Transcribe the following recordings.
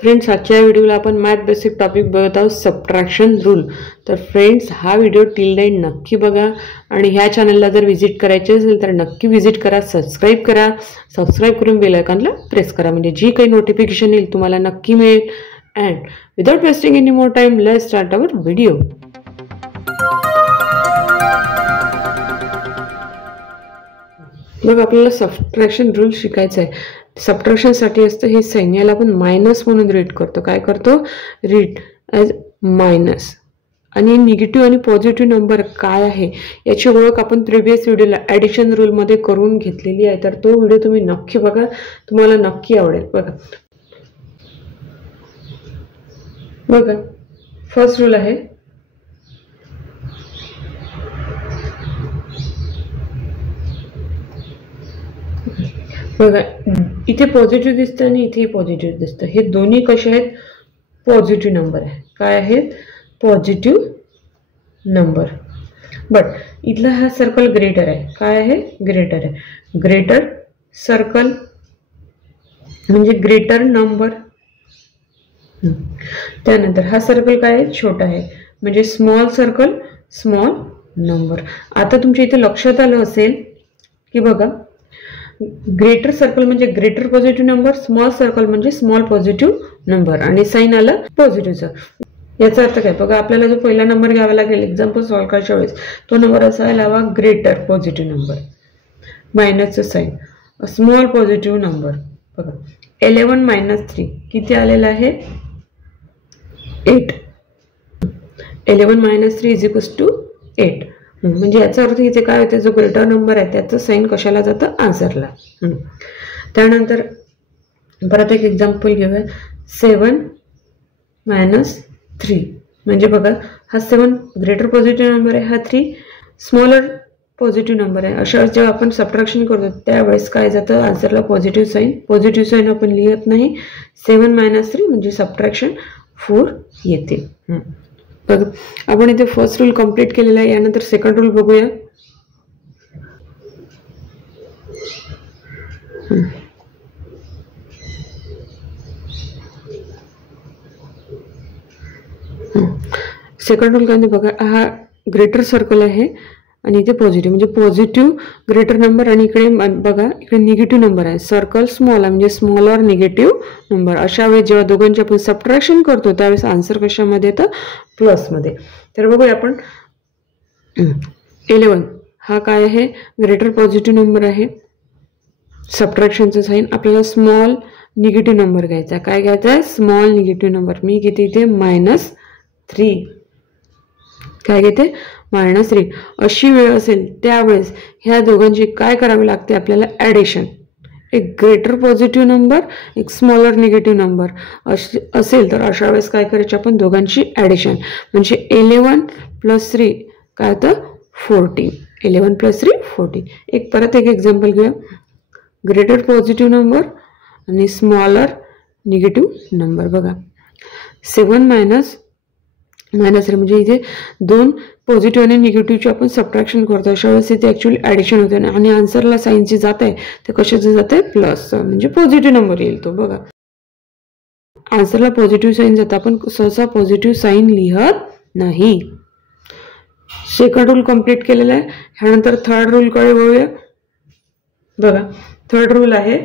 Friends, आजच्या व्हिडिओला आपण मॅथ बेसिक टॉपिक बघत आहोत, सबट्रॅक्शन रूल. तर फ्रेंड्स, हा व्हिडिओ टिल द एंड नक्की बघा आणि ह्या चॅनलला जर व्हिजिट करायचे असेल तर नक्की व्हिजिट करा, सबस्क्राईब करा. सबस्क्राईब करून बेल आयकॉनला प्रेस करा म्हणजे जी काही नोटिफिकेशन येईल तुम्हाला नक्की मिळेल. And without wasting any more time, let's start our video. मग आपल्याला सबट्रॅक्शन रूल शिकायचा आहे. सबट्रॅक्शन साठी असतं हे साइन, याला आपण मायनस म्हणून रीड करतो. काय करतो? Read as minus. आणि निगेटिव्ह आणि पॉझिटिव्ह नंबर काय आहे याची ओळख आपण प्रिव्हियस व्हिडिओला ॲडिशन रूलमध्ये करून घेतलेली आहे. तर तो व्हिडिओ तुम्ही नक्की बघा, तुम्हाला नक्की आवडेल. बघा फर्स्ट रूल आहे बघा, इथे पॉझिटिव्ह दिसतं आणि इथे पॉझिटिव्ह दिसतं. हे दोन्ही कसे आहेत? पॉझिटिव्ह नंबर आहे. काय आहेत? Positive number. बट इथला हा सर्कल ग्रेटर आहे. काय आहे? ग्रेटर आहे. ग्रेटर सर्कल म्हणजे ग्रेटर नंबर. त्यानंतर हा सर्कल काय आहे? छोटा आहे म्हणजे स्मॉल सर्कल, स्मॉल नंबर. आता तुमच्या इथे लक्षात आलं असेल की बघा, ग्रेटर सर्कल म्हणजे greater positive number, small circle म्हणजे स्मॉल पॉझिटिव्ह नंबर आणि साइन आलं पॉझिटिव्हचं. याचा अर्थ काय? बघा, आपल्याला जो पहिला नंबर घ्यावा लागेल एक्झाम्पल सॉल्व करायच्या वेळेस, तो नंबर असायला हवा ग्रेटर पॉझिटिव्ह नंबर, मायनसचं साइन, स्मॉल पॉझिटिव्ह नंबर. बघा 11 - 3 किती आलेला आहे? 8. 11 - 3 = 8. म्हणजे याचा अर्थ इथे काय होते? जो ग्रेटर नंबर आहे त्याचं साइन कशाला जातं? आन्सरला. त्यानंतर परत एक एक्झाम्पल घेऊया. 7 - 3 म्हणजे बघा, हा 7 ग्रेटर पॉझिटिव्ह नंबर आहे, हा 3 स्मॉलर पॉझिटिव्ह नंबर आहे. अशा वेळेस जेव्हा आपण सबट्रॅक्शन करतो त्यावेळेस काय जातं? आन्सरला पॉझिटिव्ह साइन. पॉझिटिव्ह साइन आपण लिहित नाही. 7 - 3 म्हणजे सबट्रॅक्शन 4 येते. बघा, आपण इथे फर्स्ट रूल कंप्लीट केलेला आहे. यानंतर सेकंड रूल बघूया. सेकंड रूल काय? बघा, हा ग्रेटर सर्कल आहे आणि इथे पॉझिटिव्ह म्हणजे पॉझिटिव्ह ग्रेटर नंबर आणि इकडे बघा, इकडे निगेटिव्ह नंबर आहे. सर्कल स्मॉल आहे म्हणजे स्मॉलर निगेटिव्ह नंबर. अशा वेळेस जेव्हा दोघांची आपण सबट्रॅक्शन करतो त्यावेळेस आन्सर कशामध्ये येतं? प्लसमध्ये. तर बघूया आपण 11 हा काय आहे? ग्रेटर पॉझिटिव्ह नंबर आहे. सबट्रॅक्शनचं साइन आपल्याला स्मॉल निगेटिव्ह नंबर घ्यायचा. काय घ्यायचा आहे? Small negative number. मी घेते इथे -3. काय घेते? -3. अशी वेळ असेल त्यावेळेस ह्या दोघांची काय करावी लागते आपल्याला? ॲडिशन. एक ग्रेटर पॉझिटिव्ह नंबर, एक स्मॉलर निगेटिव्ह नंबर असेल तर अशा वेळेस काय करायचे आपण? दोघांची ॲडिशन. म्हणजे 11 + 3 काय होतं? 14. 11 + 3 14. परत एक एक्झाम्पल घेऊया. ग्रेटर पॉझिटिव्ह नंबर आणि स्मॉलर निगेटिव्ह नंबर. बघा 7 - 3 म्हणजे इथे दोन पॉझिटिव्ह आणि निगेटिव्हची आपण सबट्रॅक्शन करतो. अशा वेळेस इथे ॲक्च्युअली ॲडिशन होते आणि आन्सरला साइन जी जात आहे ते कशाचं जात आहे? प्लस, म्हणजे पॉझिटिव्ह नंबर येईल तो. बघा, आन्सरला पॉझिटिव्ह साइन जातं. आपण सहसा पॉझिटिव्ह साइन लिहत नाही. सेकंड रूल कंप्लीट केलेला आहे. ह्यानंतर थर्ड रूलकडे वळूया. बघा, थर्ड रूल आहे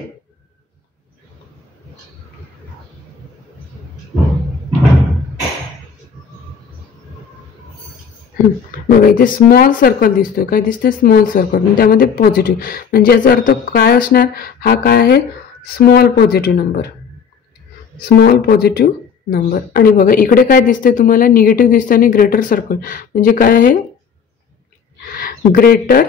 बघा, इथे स्मॉल सर्कल दिसतोय. काय दिसतंय? Small circle. त्यामध्ये पॉझिटिव्ह म्हणजे याचा अर्थ काय असणार? हा काय आहे? Small positive number, small positive number. आणि बघा इकडे काय दिसतंय तुम्हाला? निगेटिव्ह दिसतं आणि ग्रेटर सर्कल म्हणजे काय आहे? Greater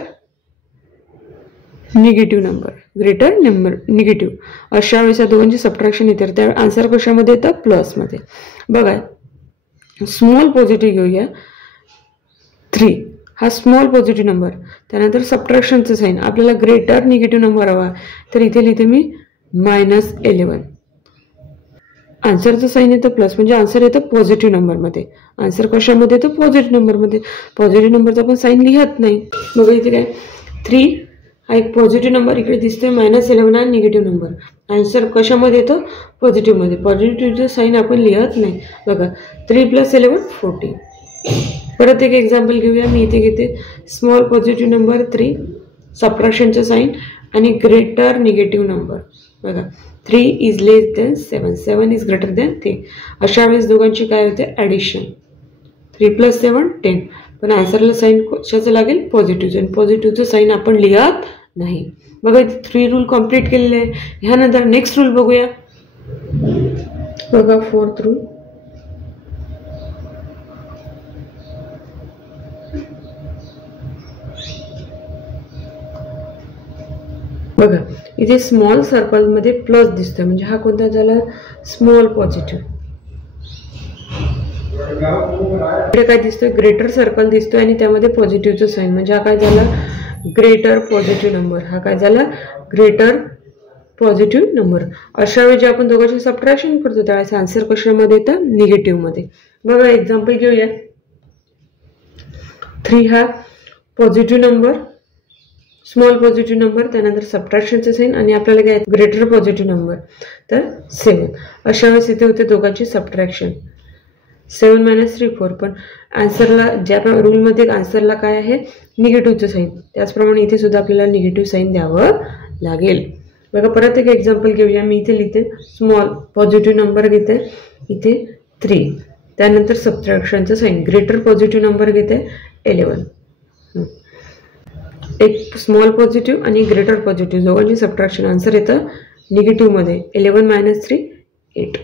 negative number, greater number negative. अशा वेळेस या दोघांची सबट्रॅक्शन येते. त्यावेळी आन्सर कशामध्ये येतं? प्लसमध्ये. बघा, स्मॉल पॉझिटिव्ह घेऊया. 3 हा स्मॉल पॉझिटिव्ह नंबर. त्यानंतर सबट्रॅक्शनचं साइन आपल्याला ग्रेटर निगेटिव्ह नंबर हवा, तर इथे लिहिते मी -11. आन्सरचं साइन येतं प्लस म्हणजे आन्सर येतं पॉझिटिव्ह नंबरमध्ये. आन्सर कशामध्ये येतं? पॉझिटिव्ह नंबरमध्ये. पॉझिटिव्ह नंबरचा आपण साइन लिहत नाही. बघा इथे काय? 3 हा एक पॉझिटिव्ह नंबर इकडे दिसतोय -11 हा निगेटिव्ह नंबर. आन्सर कशामध्ये येतो? पॉझिटिव्हमध्ये. पॉझिटिव्हचं साईन आपण लिहत नाही. बघा 3 + 11 14. परत एक एक्झाम्पल घेऊया. मी इथे घेते स्मॉल पॉझिटिव्ह नंबर 3, सबट्रॅक्शनचं साईन आणि ग्रेटर निगेटिव्ह नंबर. बघा 3 is less than 7, 7 is greater than 3. अशा वेळेस दोघांची काय होते? ॲडिशन. 3 + 7 10. पण आन्सरला साईन कशाचं लागेल? पॉझिटिव्हचं. आणि पॉझिटिव्हचं साईन आपण लिहत नाही. बघा इथे 3 रूल कम्प्लीट केलेले आहे. ह्यानंतर नेक्स्ट रूल बघूया. बघा 4th रूल. बघा इथे स्मॉल सर्कलमध्ये प्लस दिसतोय, म्हणजे हा कोणता झाला? Small positive. इकडे काय दिसतोय? ग्रेटर सर्कल दिसतोय आणि त्यामध्ये पॉझिटिव्हचं साईन, म्हणजे हा काय झाला? Greater positive number. हा काय झाला? Greater positive number. अशा वेळी जे आपण दोघांचे सबट्रॅक्शन करतो त्यावेळेस आन्सर कशामध्ये येतं? निगेटिव्हमध्ये. बघा एक्झाम्पल घेऊया. 3 हा positive number, small positive number, त्यानंतर सबट्रॅक्शनचं साईन आणि आपल्याला काय ग्रेटर पॉझिटिव्ह नंबर तर 7. अशा वेळेस इथे होते दोघांची सबट्रॅक्शन. 7 - 3 4. पण आन्सरला ज्या रूलमध्ये आन्सरला काय आहे? निगेटिव्हचं साईन. त्याचप्रमाणे इथे सुद्धा आपल्याला निगेटिव्ह साईन द्यावं लागेल. बघा परत एक एक्झाम्पल घेऊया. मी इथे लिहिते स्मॉल पॉझिटिव्ह नंबर घेते इथे 3, त्यानंतर सबट्रॅक्शनचं साईन. ग्रेटर पॉझिटिव्ह नंबर घेते 11. एक स्मॉल पॉझिटिव्ह आणि ग्रेटर पॉझिटिव्ह दोघांची सबट्रॅक्शन. आन्सर येतं निगेटिव्हमध्ये. 11 - 3 8.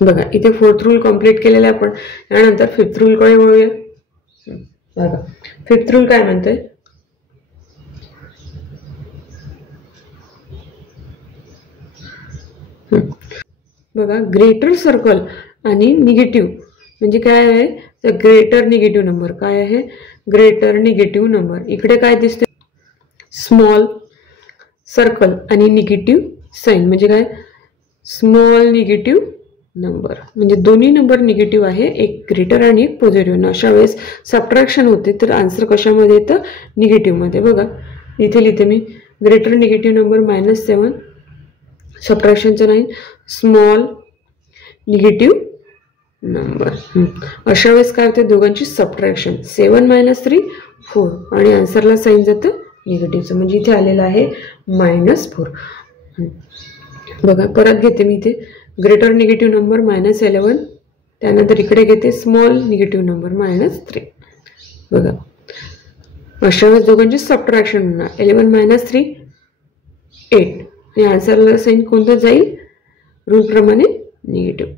बघा इथे 4th रूल कम्प्लीट केलेला आहे आपण. यानंतर 5th रूलकडे वळूया. बघा 5th रूल काय म्हणतोय? बघा ग्रेटर सर्कल आणि निगेटिव्ह म्हणजे काय आहे? तर ग्रेटर निगेटिव्ह नंबर. काय आहे? Greater negative number. इकडे काय दिसते? स्मॉल सर्कल आणि निगेटिव्ह साईन, म्हणजे काय? स्मॉल निगेटिव्ह नंबर, म्हणजे दोन्ही नंबर निगेटिव्ह आहे, एक ग्रेटर आणि एक पॉझिटिव्ह. अशा वेळेस सबट्रॅक्शन होते तर आन्सर कशामध्ये येतं? निगेटिव्हमध्ये. बघा इथे लिहिते मी ग्रेटर निगेटिव्ह नंबर -7, सबट्रॅक्शनचं 9, स्मॉल निगेटिव्ह नंबर. अशा वेळेस काय होते? दोघांची सबट्रॅक्शन. 7 - 3 4 आणि आन्सरला साईन जातं निगेटिव्हचं, म्हणजे इथे आलेलं आहे -4. बघा परत घेते मी इथे ग्रेटर निगेटिव्ह नंबर -11, त्यानंतर इकडे घेते स्मॉल निगेटिव्ह नंबर -3. बघा अशा वेळेस दोघांची सबट्रॅक्शन होणार. 11 - 3 8 आणि आन्सरला साईन कोणतं जाईल? रूलप्रमाणे निगेटिव्ह.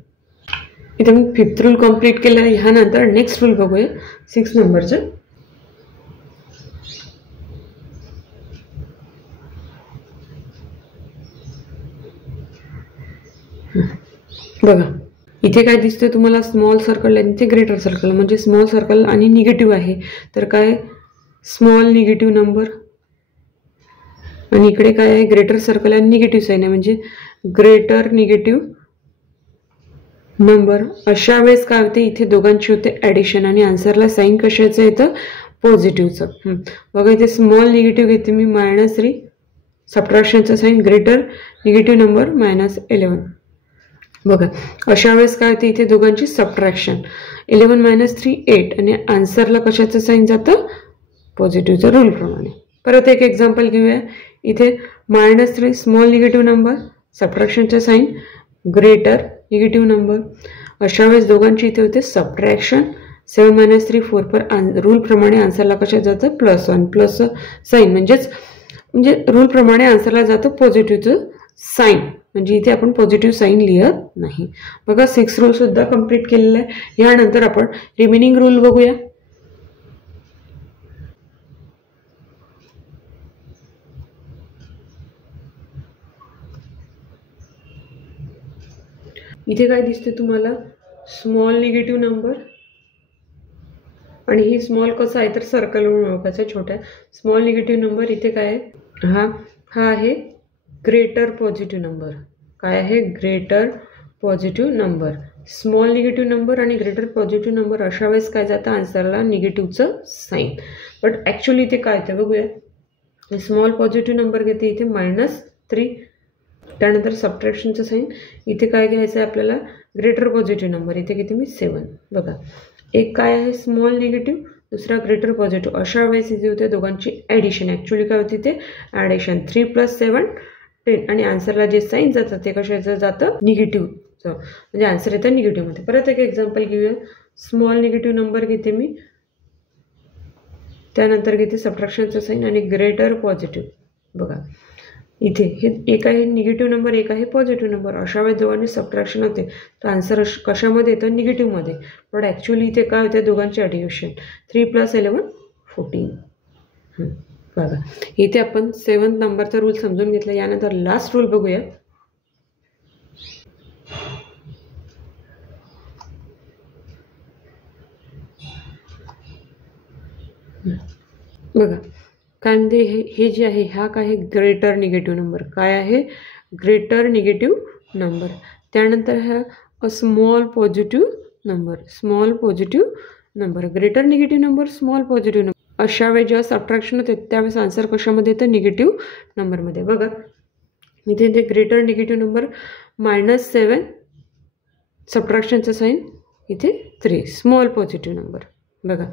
इथे मी 5th रूल कम्प्लीट केलं आहे. ह्यानंतर नेक्स्ट रूल बघूया 6 नंबरचं. बघा इथे काय दिसतंय तुम्हाला? स्मॉल सर्कल आणि इथे ग्रेटर सर्कल, म्हणजे स्मॉल सर्कल आणि निगेटिव्ह आहे तर काय? Small negative number. आणि इकडे काय आहे? ग्रेटर सर्कल आणि निगेटिव्ह साईन आहे, म्हणजे ग्रेटर निगेटिव्ह नंबर. अशा वेळेस काय होते? इथे दोघांची होते ॲडिशन आणि आन्सरला साईन कशाचं येतं? पॉझिटिव्हचं. बघा इथे स्मॉल निगेटिव्ह घेते मी -3, सबट्रॅक्शनचं साईन. Greater negative number -11. बघा अशा वेळेस काय होते? इथे दोघांची सबट्रॅक्शन. 11 - 3 8 आणि आन्सरला कशाचं साईन जातं? पॉझिटिव्हचं रूलप्रमाणे. परत एक एक्झाम्पल घेऊया. इथे -3 स्मॉल निगेटिव्ह नंबर, सबट्रॅक्शनचं साईन. Greater negative number. अशा वेळेस दोघांची इथे होते सबट्रॅक्शन. 7 - 3 4 पर रूलप्रमाणे आन्सरला कशात जातं? +1 प्लस साईन, म्हणजे रूलप्रमाणे आन्सरला जातं पॉझिटिव्हचं साईन, म्हणजे इथे आपण पॉझिटिव्ह साईन लिहत नाही. बघा 6 रूल सुद्धा कम्प्लीट केलेला आहे. यानंतर आपण रिमेनिंग रूल बघूया. इथे काय दिसते तुम्हाला? स्मॉल निगेटिव्ह नंबर आणि ही स्मॉल कसं आहे तर सर्कलवरून ओळखायचं छोट्या. स्मॉल निगेटिव्ह नंबर इथे काय आहे? हा आहे ग्रेटर पॉझिटिव्ह नंबर. काय आहे? Greater positive number. Small negative number आणि ग्रेटर पॉझिटिव्ह नंबर अशा वेळेस काय जातं? आन्सरला निगेटिव्हचं साईन. बट ॲक्च्युली इथे काय येतं बघूया. स्मॉल पॉझिटिव्ह नंबर घेते इथे -3. त्यानंतर सबट्रॅक्शनचं साईन इथे काय घ्यायचं आहे आपल्याला, ग्रेटर पॉझिटिव्ह नंबर. इथे घेते मी 7. बघा, एक काय आहे स्मॉल निगेटिव्ह, दुसरा ग्रेटर पॉझिटिव्ह. अशा वेळेस इथे होते दोघांची ॲडिशन. ॲक्च्युली काय होती ते ॲडिशन. 3 + 7 10. आणि आन्सरला जे साईन जातं ते कशाचं जातं, निगेटिव्हचं. म्हणजे आन्सर येतं निगेटिव्हमध्ये. परत एक एक्झाम्पल घेऊया. स्मॉल निगेटिव्ह नंबर घेते मी, त्यानंतर घेते सबट्रॅक्शनचं साईन आणि ग्रेटर पॉझिटिव्ह. बघा इथे हे एक आहे निगेटिव्ह नंबर, एक आहे पॉझिटिव्ह नंबर. अशा वेळेस दोघांनी सबट्रॅक्शन होते तर आन्सर कशामध्ये येतं, निगेटिव्हमध्ये. पण ॲक्च्युली इथे काय होते दोघांचे ॲडिशन. 3 + 11 14. बघा इथे आपण 7th नंबरचा रूल समजून घेतला. यानंतर लास्ट रूल बघूया. बघा काय म्हणते, हे जे आहे हा काय आहे, ग्रेटर निगेटिव्ह नंबर. काय आहे, ग्रेटर निगेटिव्ह नंबर. त्यानंतर हा small positive number. Small positive number, greater negative number, small positive number. अशा वेळी जेव्हा सबट्रॅक्शन होते त्यावेळेस आन्सर कशामध्ये येतं, निगेटिव्ह नंबरमध्ये. बघा इथे ते ग्रेटर निगेटिव्ह नंबर -7, सबट्रॅक्शनचं साईन इथे 3. Small positive number. बघा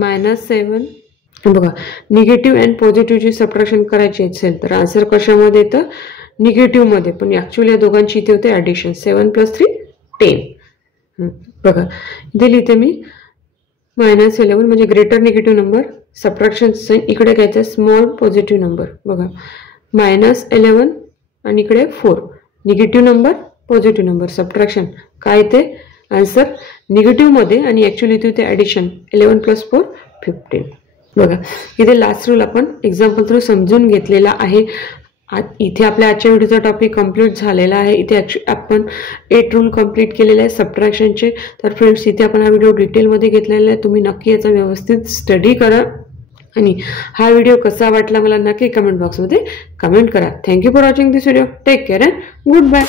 -7. बघा निगेटिव्ह अँड पॉझिटिव्हची सबट्रॅक्शन करायची असेल तर आन्सर कशामध्ये येतं, निगेटिव्हमध्ये. पण ॲक्च्युली या दोघांची इथे होते ॲडिशन. 7 + 3 10. बघा इथे लिहिते मी -11 म्हणजे greater negative number. Subtraction sign इकडे घ्यायचं स्मॉल पॉझिटिव्ह नंबर. बघा -11 आणि इकडे 4. Negative number, positive number. Subtraction काय ते आन्सर निगेटिव्हमध्ये आणि ॲक्च्युली इथे ॲडिशन. 11 + 4 15. बघा इथे लास्ट रूल आपण एक्झाम्पल थ्रू समजून घेतलेला आहे. इथे आपल्या आजच्या व्हिडिओचा टॉपिक कंप्लीट झालेला आहे. इथे आपण 8 रूल कंप्लीट केलेले आहे सबट्रॅक्शनचे. तर फ्रेंड्स इथे आपण हा व्हिडिओ डिटेलमध्ये घेतलेला आहे. तुम्ही नक्की याचा व्यवस्थित स्टडी करा आणि हा व्हिडिओ कसा वाटला मला नक्की कमेंट बॉक्समध्ये कमेंट करा. Thank you for watching this video. Take care and good bye.